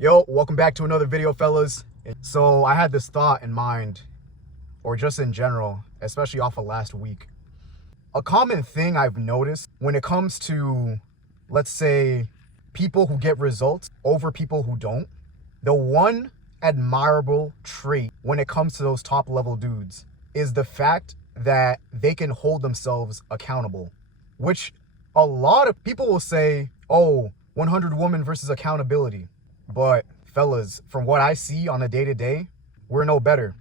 Yo, welcome back to another video, fellas. So I had this thought in mind, or just in general, especially off of last week. A common thing I've noticed when it comes to, let's say, people who get results over people who don't, the one admirable trait when it comes to those top level dudes is the fact that they can hold themselves accountable, which a lot of people will say, oh, 100 women versus accountability. But fellas, from what I see on a day-to-day, we're no better.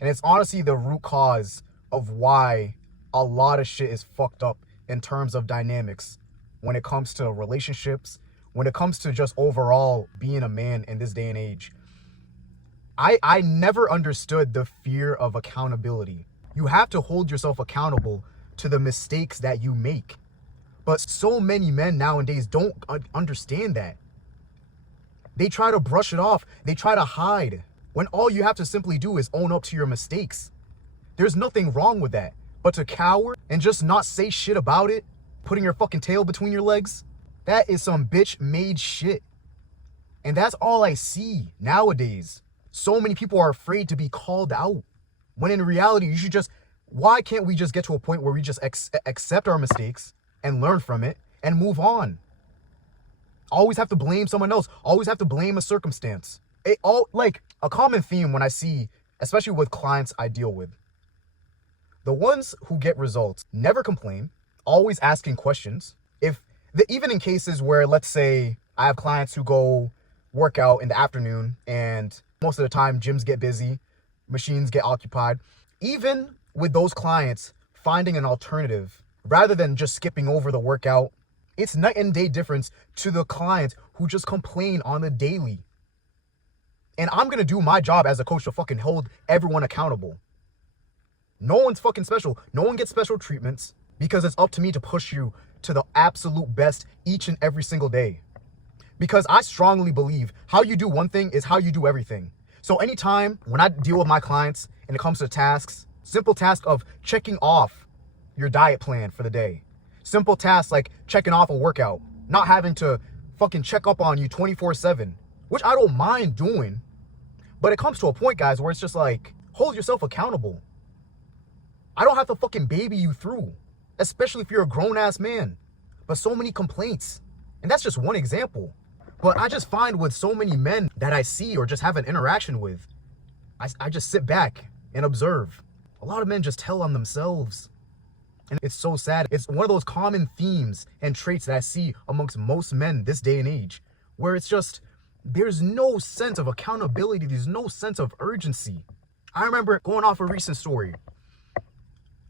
And it's honestly the root cause of why a lot of shit is fucked up in terms of dynamics when it comes to relationships, when it comes to just overall being a man in this day and age. I never understood the fear of accountability. You have to hold yourself accountable to the mistakes that you make. But so many men nowadays don't understand that. They try to brush it off. They try to hide when all you have to simply do is own up to your mistakes. There's nothing wrong with that. But to cower and just not say shit about it, putting your fucking tail between your legs, that is some bitch made shit. And that's all I see nowadays. So many people are afraid to be called out. When in reality, you should just, why can't we just get to a point where we just accept our mistakes and learn from it and move on? Always have to blame someone else. Always have to blame a circumstance. It all, like, a common theme when I see, especially with clients I deal with, the ones who get results never complain, always asking questions. Even in cases where, let's say, I have clients who go work out in the afternoon and most of the time gyms get busy, machines get occupied. Even with those clients, finding an alternative rather than just skipping over the workout, it's night and day difference to the clients who just complain on the daily. And I'm going to do my job as a coach to fucking hold everyone accountable. No one's fucking special. No one gets special treatments because it's up to me to push you to the absolute best each and every single day. Because I strongly believe how you do one thing is how you do everything. So anytime when I deal with my clients and it comes to tasks, simple task of checking off your diet plan for the day, simple tasks like checking off a workout, not having to fucking check up on you 24/7, which I don't mind doing. But it comes to a point, guys, where it's just like, hold yourself accountable. I don't have to fucking baby you through, especially if you're a grown-ass man. But so many complaints. And that's just one example. But I just find with so many men that I see or just have an interaction with, I just sit back and observe. A lot of men just tell on themselves. And it's so sad. It's one of those common themes and traits that I see amongst most men this day and age, where it's just, there's no sense of accountability. There's no sense of urgency. I remember going off a recent story.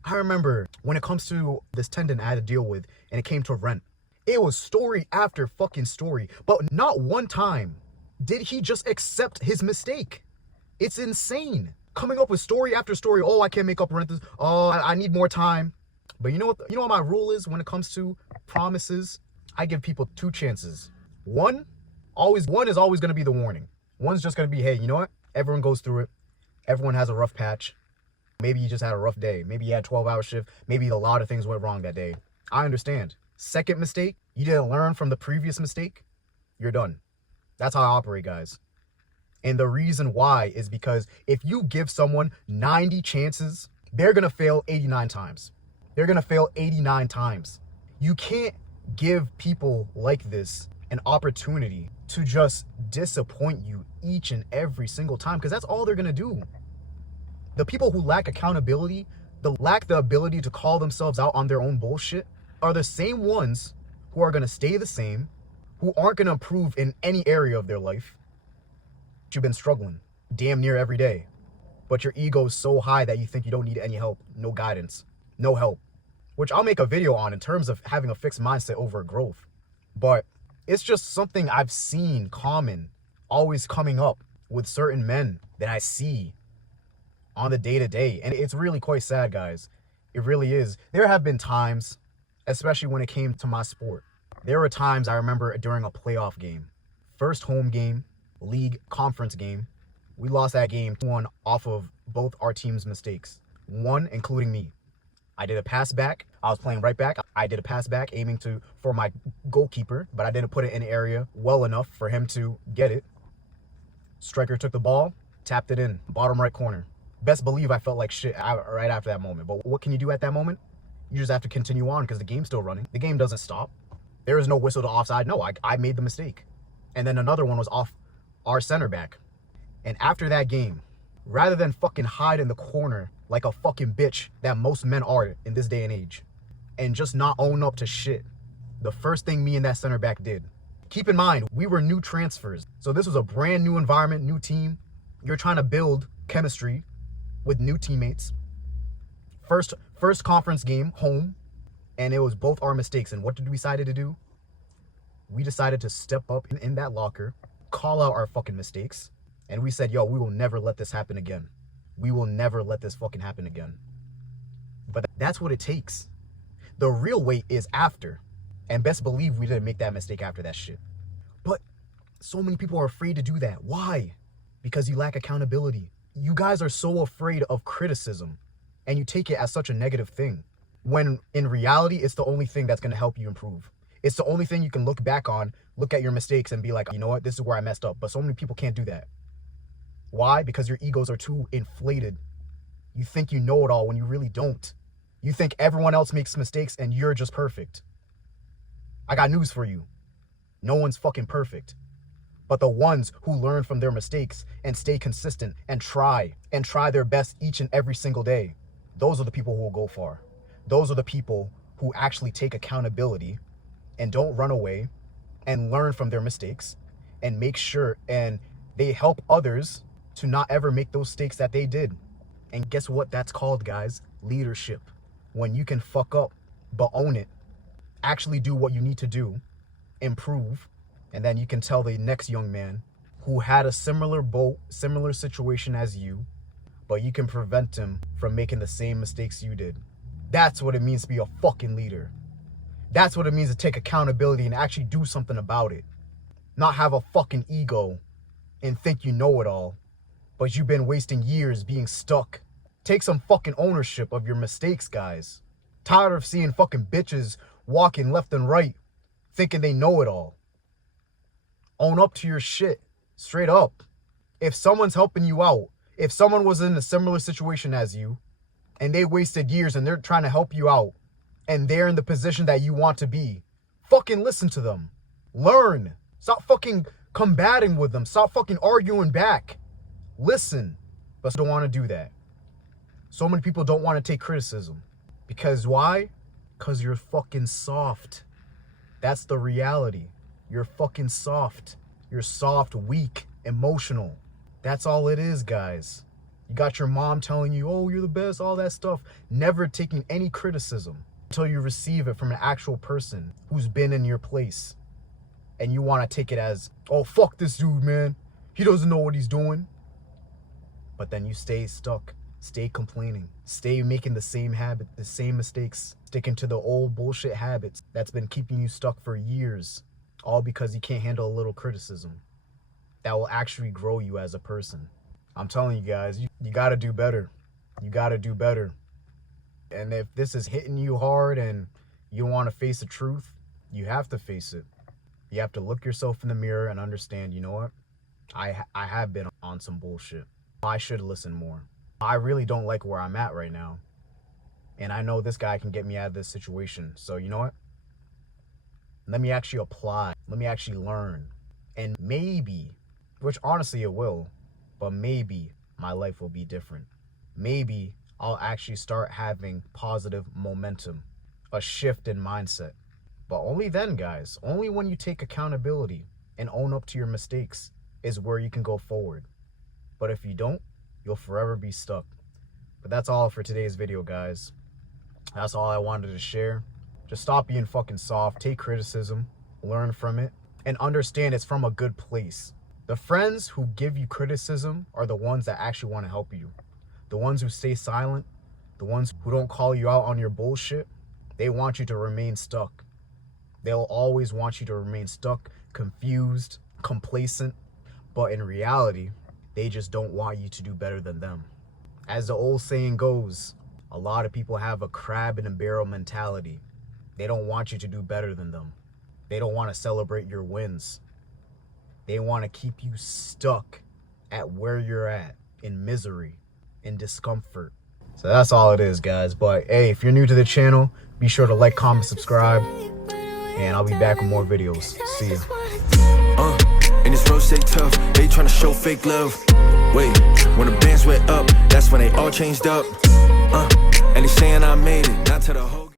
I remember when it comes to this tenant I had to deal with and it came to rent, it was story after fucking story, but not one time did he just accept his mistake. It's insane. Coming up with story after story. Oh, I can't make up rent. Oh, I need more time. But you know what my rule is when it comes to promises? I give people 2 chances. One is always going to be the warning. One's just going to be, hey, you know what? Everyone goes through it. Everyone has a rough patch. Maybe you just had a rough day. Maybe you had a 12-hour shift. Maybe a lot of things went wrong that day. I understand. Second mistake, you didn't learn from the previous mistake, you're done. That's how I operate, guys. And the reason why is because if you give someone 90 chances, they're going to fail 89 times. They're going to fail 89 times. You can't give people like this an opportunity to just disappoint you each and every single time, because that's all they're going to do. The people who lack accountability, lack the ability to call themselves out on their own bullshit, are the same ones who are going to stay the same, who aren't going to improve in any area of their life. You've been struggling damn near every day, but your ego is so high that you think you don't need any help, no guidance, no help, which I'll make a video on in terms of having a fixed mindset over growth. But it's just something I've seen common, always coming up with certain men that I see on the day-to-day. And it's really quite sad, guys. It really is. There have been times, especially when it came to my sport, there were times I remember during a playoff game, first home game, league conference game, we lost that game 2-1 off of both our team's mistakes, one including me. I did a pass back. I was playing right back. I did a pass back aiming for my goalkeeper, but I didn't put it in the area well enough for him to get it. Striker took the ball, tapped it in, bottom right corner. Best believe I felt like shit right after that moment. But what can you do at that moment? You just have to continue on because the game's still running. The game doesn't stop. There is no whistle to offside. No, I made the mistake. And then another one was off our center back. And after that game, rather than fucking hide in the corner like a fucking bitch that most men are in this day and age, and just not own up to shit, the first thing me and that center back did. Keep in mind, we were new transfers. So this was a brand new environment, new team. You're trying to build chemistry with new teammates. First conference game, home. And it was both our mistakes. And what did we decide to do? We decided to step up in that locker, call out our fucking mistakes. And we said, yo, we will never let this happen again. We will never let this fucking happen again. But that's what it takes. The real weight is after. And best believe we didn't make that mistake after that shit. But so many people are afraid to do that. Why? Because you lack accountability. You guys are so afraid of criticism. And you take it as such a negative thing. When in reality, it's the only thing that's going to help you improve. It's the only thing you can look back on, look at your mistakes and be like, you know what, this is where I messed up. But so many people can't do that. Why? Because your egos are too inflated. You think you know it all when you really don't. You think everyone else makes mistakes and you're just perfect. I got news for you. No one's fucking perfect. But the ones who learn from their mistakes and stay consistent and try their best each and every single day, those are the people who will go far. Those are the people who actually take accountability and don't run away and learn from their mistakes and make sure and they help others to not ever make those mistakes that they did. And guess what that's called, guys? Leadership. When you can fuck up, but own it, actually do what you need to do, improve, and then you can tell the next young man who had a similar situation as you, but you can prevent him from making the same mistakes you did. That's what it means to be a fucking leader. That's what it means to take accountability and actually do something about it. Not have a fucking ego and think you know it all, but you've been wasting years being stuck. Take some fucking ownership of your mistakes, guys. Tired of seeing fucking bitches walking left and right, thinking they know it all. Own up to your shit, straight up. If someone's helping you out, if someone was in a similar situation as you, and they wasted years and they're trying to help you out, and they're in the position that you want to be, fucking listen to them. Learn. Stop fucking combating with them. Stop fucking arguing back. Listen. But don't want to do that. So many people don't want to take criticism. Because why? Because you're fucking soft. That's the reality. You're fucking soft. You're soft, weak, emotional. That's all it is, guys. You got your mom telling you, oh, you're the best, all that stuff. Never taking any criticism until you receive it from an actual person who's been in your place. And you want to take it as, oh, fuck this dude, man. He doesn't know what he's doing. But then you stay stuck. Stay complaining. Stay making the same habit, the same mistakes. Sticking to the old bullshit habits that's been keeping you stuck for years. All because you can't handle a little criticism that will actually grow you as a person. I'm telling you guys, you got to do better. You got to do better. And if this is hitting you hard and you don't want to face the truth, you have to face it. You have to look yourself in the mirror and understand, you know what? I have been on some bullshit. I should listen more. I really don't like where I'm at right now. And I know this guy can get me out of this situation. So you know what? Let me actually apply. Let me actually learn. And maybe, which honestly it will, but maybe my life will be different. Maybe I'll actually start having positive momentum, a shift in mindset. But only then, guys, only when you take accountability and own up to your mistakes is where you can go forward. But if you don't, you'll forever be stuck. But that's all for today's video, guys. That's all I wanted to share. Just stop being fucking soft, take criticism, learn from it, and understand it's from a good place. The friends who give you criticism are the ones that actually want to help you. The ones who stay silent, the ones who don't call you out on your bullshit, they want you to remain stuck. They'll always want you to remain stuck, confused, complacent, but in reality, they just don't want you to do better than them. As the old saying goes, a lot of people have a crab in a barrel mentality. They don't want you to do better than them. They don't want to celebrate your wins. They want to keep you stuck at where you're at, in misery, in discomfort. So that's all it is, guys. But hey, if you're new to the channel, be sure to like, comment, subscribe, and I'll be back with more videos. See ya. And this road stay tough, they tryna show fake love. Wait, when the bands went up, that's when they all changed up. And they saying I made it, not to the whole